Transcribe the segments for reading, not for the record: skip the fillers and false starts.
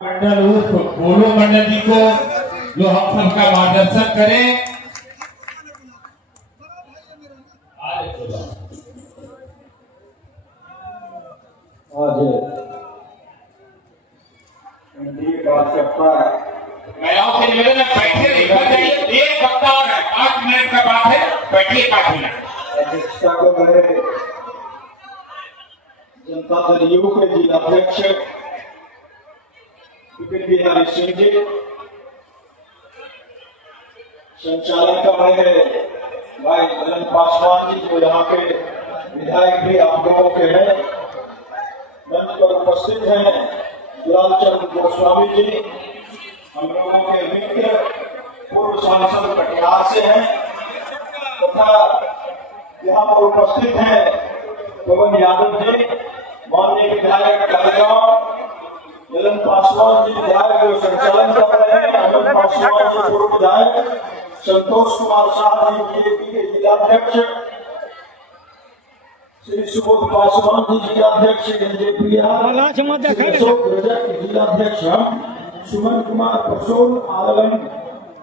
मंडल उर्फ गोलू मंडल जी को जो हम सबका मार्गदर्शन करें। मैं आपसे निवेदन है, बैठे रहिए, बन जाइए। एक वक्ता और है, 5 मिनट का बात है, बैठिए 5 मिनट। अध्यक्षता को मेरे जनता दल यू के जिला अध्यक्ष विपिन बिहारी सिंह जी, संचालन का मेरे भाई धर्म पासवान जी जो यहाँ के विधायक भी आप लोगों के हैं, मंच पर उपस्थित हैं दुलाल चंद्र गोस्वामी जी, हम लोगों के मित्र पूर्व सांसद कटिहार से हैं तथा यहाँ पर उपस्थित हैं पवन यादव जी, माननीय विधायक कलगांव, ललन पासवान जी विधायक जो संचालन कर रहे हैं, ललन पासवान जी पूर्व विधायक, संतोष कुमार शाह जी बीजेपी के जिलाध्यक्ष, श्री सुबोध पासवान जी जिलाध्यक्ष जिलाध्यक्ष, सुमन कुमार पसोल आलम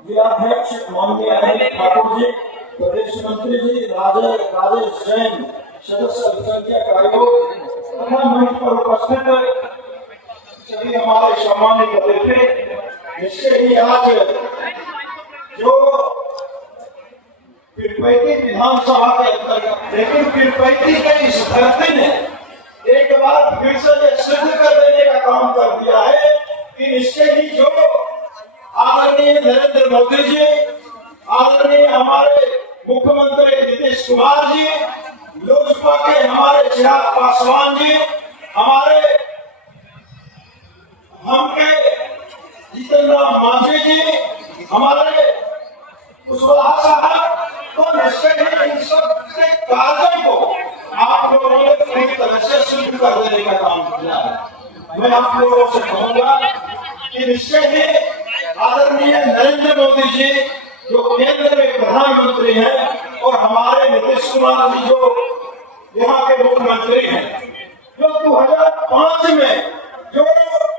जिलाध्यक्ष, माननीय अनिल ठाकुर जी प्रदेश मंत्री जी, राजेश जैन सदस्य अल्पसंख्यक आयोग तथा मंच पर उपस्थित सभी हमारे सम्मानित अतिथि, जिससे ही आज जो पीरपैती विधानसभा के अंतर्गत, लेकिन पीरपैती के इस धरती ने एक बार फिर से ये सिद्ध कर देने का काम कर दिया है कि इससे ही जो आदरणीय नरेंद्र मोदी जी, आदरणीय हमारे मुख्यमंत्री नीतीश कुमार जी, लोजपा के हमारे चिराग पासवान जी, हमारे हमके जीतन राम मांझी जी, हमारे कुशवाहा साहब, तो निश्चय ही इन सब के कार्यों को आप लोगों ने पूरी तरह से सिद्ध कर देने का काम किया है। मैं आप लोगों से कहूंगा कि निश्चय ही आदरणीय नरेंद्र मोदी जी जो केंद्र में प्रधानमंत्री हैं और हमारे नीतीश कुमार जी जो यहाँ के मुख्यमंत्री हैं, जो 2005 में जो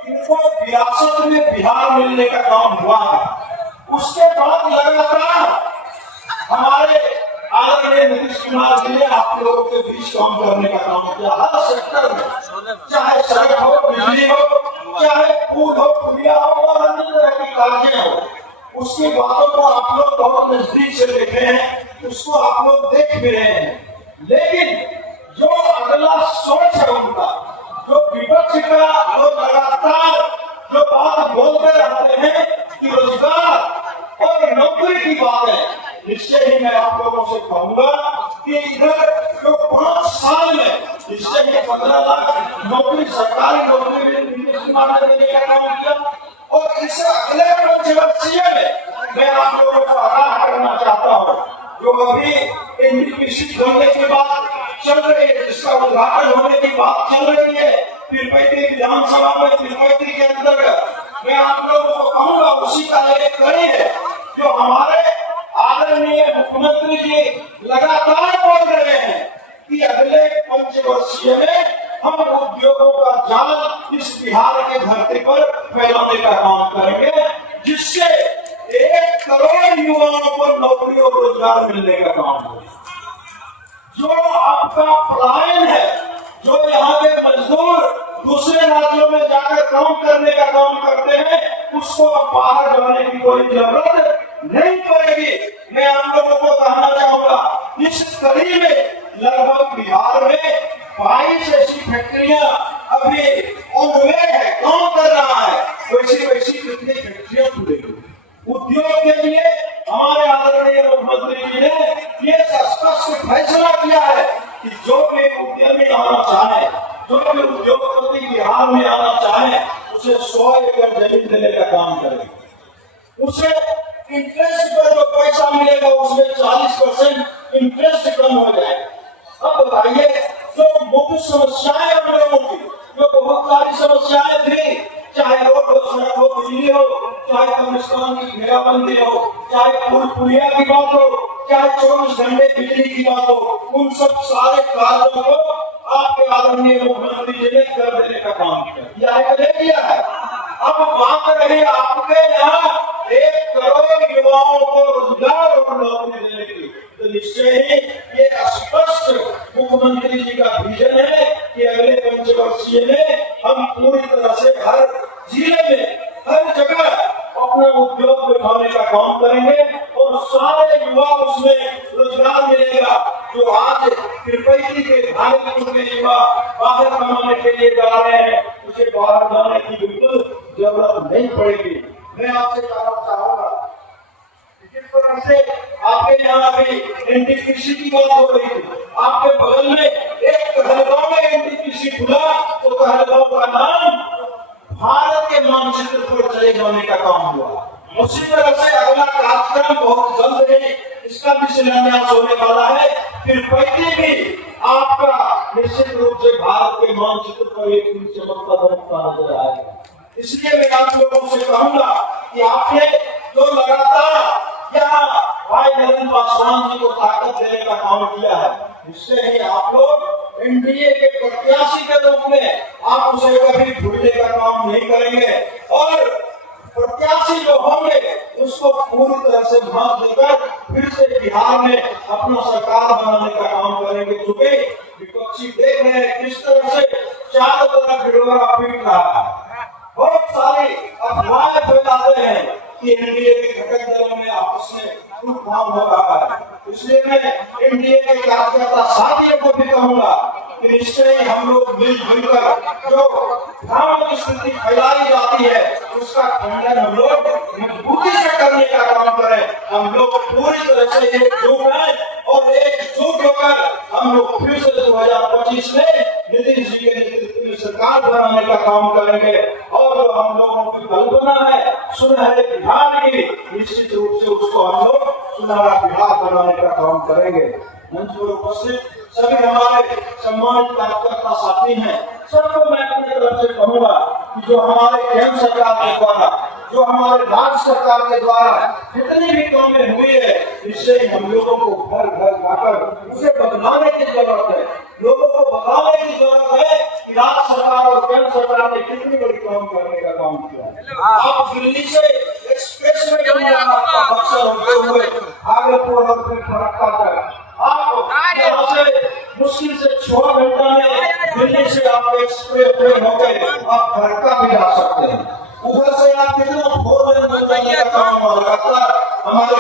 इनको विरासत में बिहार मिलने का काम हुआ, उसके बाद लगातार हमारे आदरणीय नीतीश कुमार जी ने आप लोगों के बीच काम करने का काम किया। हर सेक्टर में, चाहे सड़क हो, बिजली हो, चाहे पुल हो, पुलिया हो और अन्य तरह की कार्य हो, उसकी बातों को आप लोग बहुत नजदीक से देख रहे हैं, उसको आप लोग देख भी रहे हैं। लेकिन जो अगला सोच है उनका, जो विपक्ष का जो लगातार जो बात बोलते रहते हैं कि रोजगार और नौकरी की बात है, निश्चय ही मैं आप लोगों से कहूंगा कि इधर जो 5 साल में निश्चय ही 15 लाख नौकरी, सरकारी नौकरी नीतीश कुमार ने देने का काम किया। और इस अगले पंचवर्षीय में मैं आप लोगों को आगाह करना चाहता हूँ, जो अभी एनटीपीसी होने की बात चल रही है, जिसका उद्घाटन होने की बात चल रही है पीरपैती विधानसभा में, पीरपैती के अंतर्गत मैं आप लोगों को कहूँगा उसी का एक कड़ी है जो हमारे आदरणीय मुख्यमंत्री जी लगातार बोल रहे हैं कि अगले पंचवर्षीय में हम उद्योगों का जाल इस बिहार के धरती पर फैलाने का काम करेंगे, जिससे 1 करोड़ युवाओं को नौकरी और रोजगार मिलने का काम होगा। जो आपका पलायन है, जो यहाँ के मजदूर दूसरे राज्यों में जाकर काम करने का काम करते हैं, उसको बाहर जाने की कोई जरूरत नहीं पड़ेगी। मैं आप लोगों को कहना चाहूंगा, इस कड़ी में लगभग बिहार में 22 ऐसी फैक्ट्रियां अभी ऑन वे है, काम कर रहा है। वैसी कितनी फैक्ट्रियां खुलेगी उद्योग के लिए? हमारे आदरणीय मुख्यमंत्री जी ने ये स्पष्ट फैसला किया है कि जो भी उद्यमी आना चाहे, जो भी उद्योगपति बिहार में आना चाहे, उसे 100 एकड़ जमीन देने का काम करेंगे। उसे इंटरेस्ट पर जो पैसा मिलेगा उसमें 40% इंटरेस्ट कम हो जाएगा। अब बताइए, जो मुख्य समस्याएं हम लोगों की, जो बहुत सारी समस्याएं थी, चाहे रोड हो, सड़क हो, बिजली हो, चाहे कब्रिस्तान की घेराबंदी हो, चाहे पुल पुलिया की बात हो, चाहे 24 घंटे बिजली की बात हो, उन सब सारे कार्यों को आपके आदरणीय मुख्यमंत्री जी ने कर देने का काम किया है। अब बात रही आपके यहाँ 1 करोड़ युवाओं को रोजगार और नौकरी देने की, तो निश्चय ही ये स्पष्ट मुख्यमंत्री जी का विजन है कि अगले पंचवर्षीय में हम पूरी तरह से हर जिले में, हर जगह अपना उद्योग बिठाने का काम करेंगे और सारे युवा उसमें रोजगार मिलेगा। जो आज तिरुपति के भागलपुर के युवा बाहर कमाने के लिए जा रहे हैं, उसे बाहर जाने की बिल्कुल जरूरत नहीं पड़ेगी। मैं आपसे कहना चाहूंगा, जिस तरह से आपके यहाँ अभी एनटीपीसी की बात हो रही थी, आपके बगल में एक कहलगांव में एनटीपीसी खुला, तो कहलगांव का नाम भारत के मानचित्र पर चले जाने का काम हुआ। उसी तरह से अगला कार्यक्रम बहुत जल्द ही इसका भी शिलान्यास होने वाला है। फिर पहले भी आपका निश्चित रूप से भारत के मानचित्र पर एक दिन चमकता नजर आएगा। इसलिए मैं आप लोगों से कहूंगा कि आपने जो लगातार यहाँ भाई नरेंद्र पासवान जी को ताकत देने का काम किया है, इससे ही आप लोग एनडीए के प्रत्याशी के रूप में आप उसे कभी भूलने का काम नहीं करेंगे और प्रत्याशी जो होंगे उसको पूरी तरह से मत देकर फिर से बिहार में अपना सरकार बनाने का काम करेंगे। क्योंकि विपक्षी देख रहे हैं किस तरह से चारों तरफ ढिढोरा पीट रहा है, बहुत सारी अफवाहें फैलाते हैं कि एनडीए के घटक दलों में आपस में टूटफाट हो रहा है। इसलिए मैं एनडीए के कार्यकर्ता साथियों को भी कहूंगा कि निश्चय हम लोग मिलजुल कर जो भ्रामक स्थिति फैलाई जाती है उसका खंडन हम लोग मजबूती से करने का काम करें। हम लोग पूरी तरह से एकजुट हैं और एकजुट होकर हम लोग फिर से 2025 में नीतीश जी के नेतृत्व में सरकार बनाने का काम करेंगे और जो हम लोगों की कल्पना है सुनहरे बिहार की, निश्चित रूप से उसको हम लोग सुनहरा बिहार बनाने का काम करेंगे। मंच पर उपस्थित सभी हमारे सम्मानित कार्यकर्ता साथी हैं, सबको मैं अपनी तरफ से कहूंगा कि जो हमारे केंद्र सरकार के द्वारा, जो हमारे राज्य सरकार के द्वारा जितनी भी कामें हुई है, इससे हम लोगों को घर घर जाकर उसे बदलाने की जरूरत है। लोगों को बताने की जरूरत है कि राज्य सरकार और केंद्र सरकार ने कितनी बड़ी काम करने का काम किया है। आप दिल्ली से एक्सप्रेस में होते हुए भागलपुर और फिर फरक्का तक आप यहाँ से मुश्किल से 6 घंटा में दिल्ली से आप एक्सप्रेस में होकर आप फरक्का भी जा सकते हैं। उधर से आप कितना 4 लेन बनाने का काम लगातार हमारे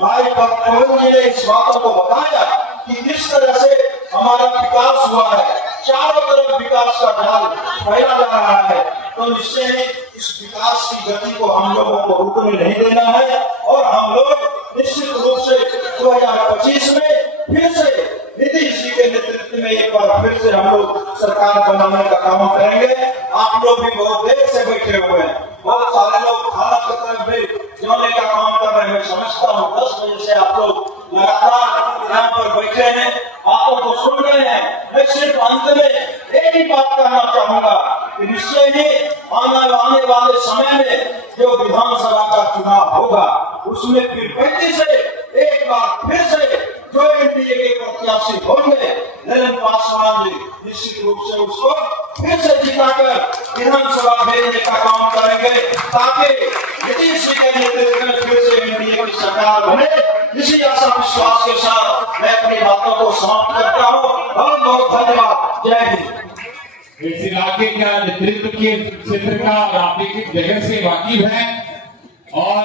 भाई पवन जी ने इस बातों को बताया कि किस तरह से हमारा विकास हुआ है, चारों तरफ विकास का जाल फैला जा रहा है। तो निश्चय ही इस विकास की गति को हम लोगों को रुकने नहीं देना है और हम लोग निश्चित रूप से 2025 में फिर से नीतीश जी के नेतृत्व में एक बार फिर से हम लोग सरकार बनाने का काम करेंगे। आप लोग भी बहुत देर से बैठे हुए हैं, बहुत सारे लोग खाना की तरफ भी जाने का काम कर रहे हैं। समझता हूँ 10 बजे से आप लोग लगातार यहाँ पर बैठे हैं, बातों को सुन रहे हैं। मैं सिर्फ अंत में एक ही बात कहना चाहूंगा कि निश्चय ही आने वाले समय में जो विधानसभा का चुनाव होगा उसमें फिर पहले से एक बार फिर से जो एनडीए के प्रत्याशी होंगे नरेंद्र पासवान जी, निश्चित रूप से उसको फिर से जिताकर विधानसभा भेजने का काम करेंगे ताकि नीतीश जी के नेतृत्व में फिर से एनडीए की सरकार बने। इसी आशा विश्वास के साथ मैं अपनी बातों को समाप्त करता हूँ। बहुत बहुत धन्यवाद। जय हिंद। इस इलाके का नेतृत्व के क्षेत्र का आप जगह से वाकिफ है और